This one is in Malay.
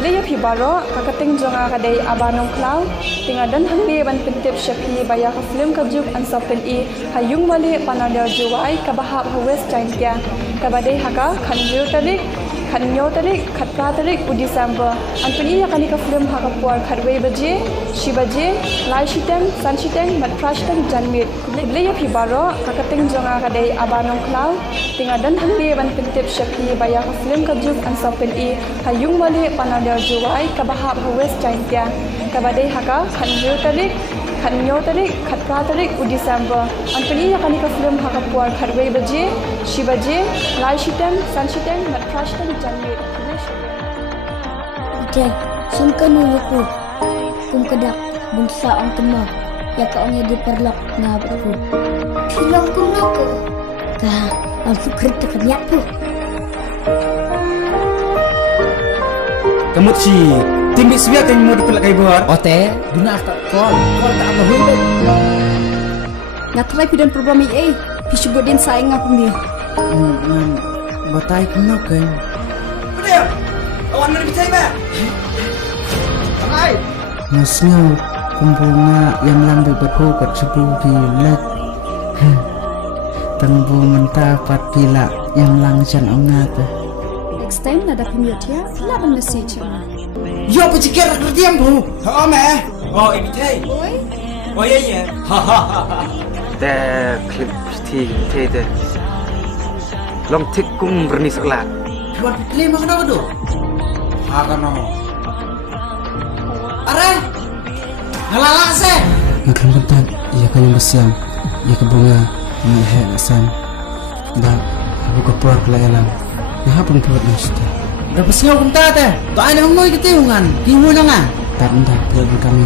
Liblaya Pibaro, Kakating Jonga Kadai Abanong Cloud, Tingadan Hangli Ban Pintip Shapi Baya ka film kajuk an Sopin I Hayung Mali Panadar Juwai Kabahap West China Kabadai Haka Kanju Tarik Kanyo Tarik Katka Tarik U December Anpuni Yakani ka film Haka Puar Kadway Baje Shibaje Lai Shiteng San Shiteng Mat Prashteng Janmit Liblaya Pibaro, Kakating Jonga Kadai Abanong Cloud, Tingadan Hangli Ban Pintip Shapi Baya ka film kajuk an Sopin I Hayung Mali Panadar Juwai Kabahap West China Kabadai Haka Kanju Tarik Kanyo Tarik Katka Tarik U December Anpuni Yakani ka film Haka Puar Kadway Baje Shibaje Lai Shiteng San Shiteng Mat Prashteng Janmit Ite, sungkan uluku Kum kedak bungsa ang kena Ya kaongnya diperlok na aku Film kuno ko. Kah, langsung kerja kerja tu Kamu si tinggi siap yang mau dipelak kayu buat. Ote, duna tak kol tak apa hulur. Natrai pidan program ini Pisubodin sayang apa dia Batai kena kan. Udah, awan mana bisa ini? Hai. Masnya kumpulnya yang lambi berhukat sebuah gilat. Tengbu mentapat gila yang langsung ongata. Next time nada pemutnya Laban message Yo pecikir kerja bu. Oh meh. Oh ini cai. Oi Oh iya iya. Dah klip pasti cai. Long tik kum berni sekolah. Buat pilih makan apa tu? Akan no. Are. Ngalala se. Makan bentar. Ia kan yang bersiam. Ia kebunga. Melihat asam. Dah. Aku kepuar kelayalan. Nah pun buat mesti. Berapa siapa pun tak ada. Tak ada orang kita ungan. Kimu jangan. Tak bentar. Biar kami.